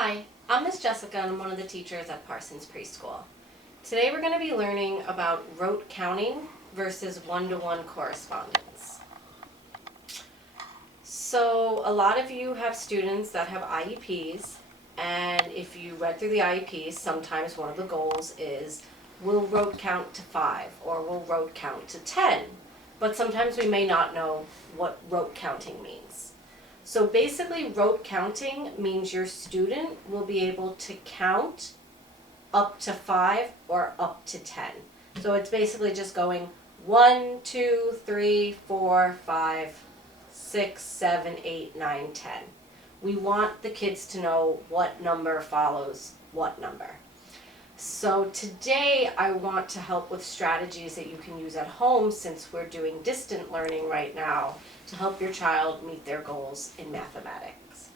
Hi, I'm Miss Jessica and I'm one of the teachers at Parsons Preschool. Today we're going to be learning about rote counting versus one-to-one correspondence. So a lot of you have students that have IEPs, and if you read through the IEPs, sometimes one of the goals is we'll rote count to 5 or we'll rote count to 10, but sometimes we may not know what rote counting means. So basically, rote counting means your student will be able to count up to 5 or up to 10. So it's basically just going 1, 2, 3, 4, 5, 6, 7, 8, 9, 10. We want the kids to know what number follows what number. So today I want to help with strategies that you can use at home, since we're doing distant learning right now, to help your child meet their goals in mathematics.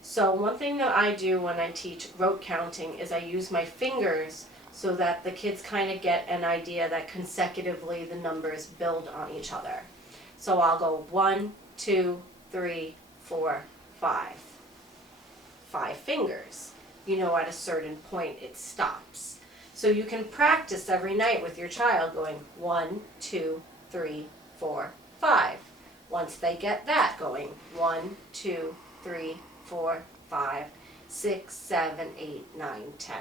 So one thing that I do when I teach rote counting is I use my fingers so that the kids kind of get an idea that consecutively the numbers build on each other. So I'll go 1, 2, 3, 4, 5. 5 fingers. You know, at a certain point it stops. So you can practice every night with your child going 1, 2, 3, 4, 5. Once they get that going 1, 2, 3, 4, 5, 6, 7, 8, 9, 10.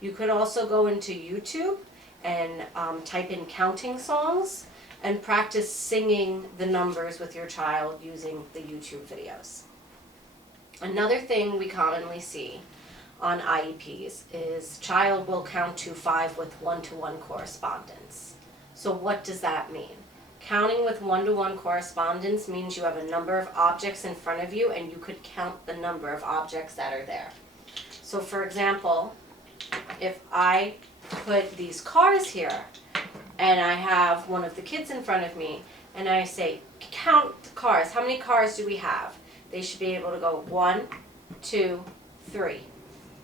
You could also go into YouTube and type in counting songs and practice singing the numbers with your child using the YouTube videos. Another thing we commonly see on IEPs is child will count to 5 with one-to-one correspondence. So what does that mean? Counting with one-to-one correspondence means you have a number of objects in front of you and you could count the number of objects that are there. So for example, if I put these cars here and I have one of the kids in front of me and I say, count the cars, how many cars do we have? They should be able to go 1, 2, 3.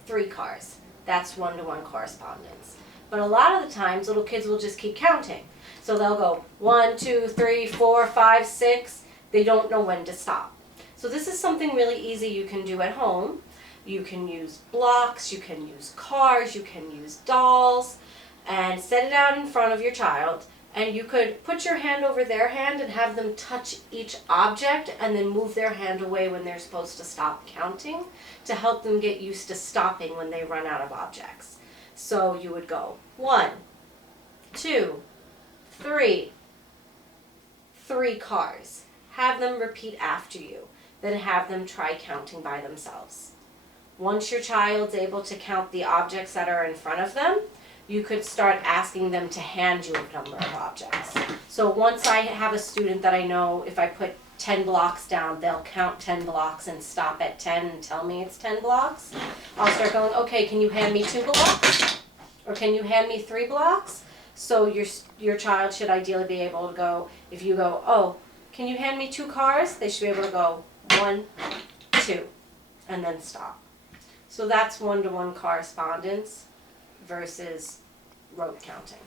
3 cars. That's one-to-one correspondence. But a lot of the times, little kids will just keep counting. So they'll go 1, 2, 3, 4, 5, 6. They don't know when to stop. So this is something really easy you can do at home. You can use blocks, you can use cars, you can use dolls, and set it out in front of your child. And you could put your hand over their hand and have them touch each object and then move their hand away when they're supposed to stop counting, to help them get used to stopping when they run out of objects. So you would go 1, 2, 3, 3 cars. Have them repeat after you. Then have them try counting by themselves. Once your child's able to count the objects that are in front of them, you could start asking them to hand you a number of objects. So once I have a student that I know if I put 10 blocks down, they'll count 10 blocks and stop at 10 and tell me it's 10 blocks. I'll start going, okay, can you hand me 2 blocks? Or can you hand me 3 blocks? So your child should ideally be able to go, if you go, oh, can you hand me 2 cars? They should be able to go 1, 2, and then stop. So that's one-to-one correspondence versus rote counting.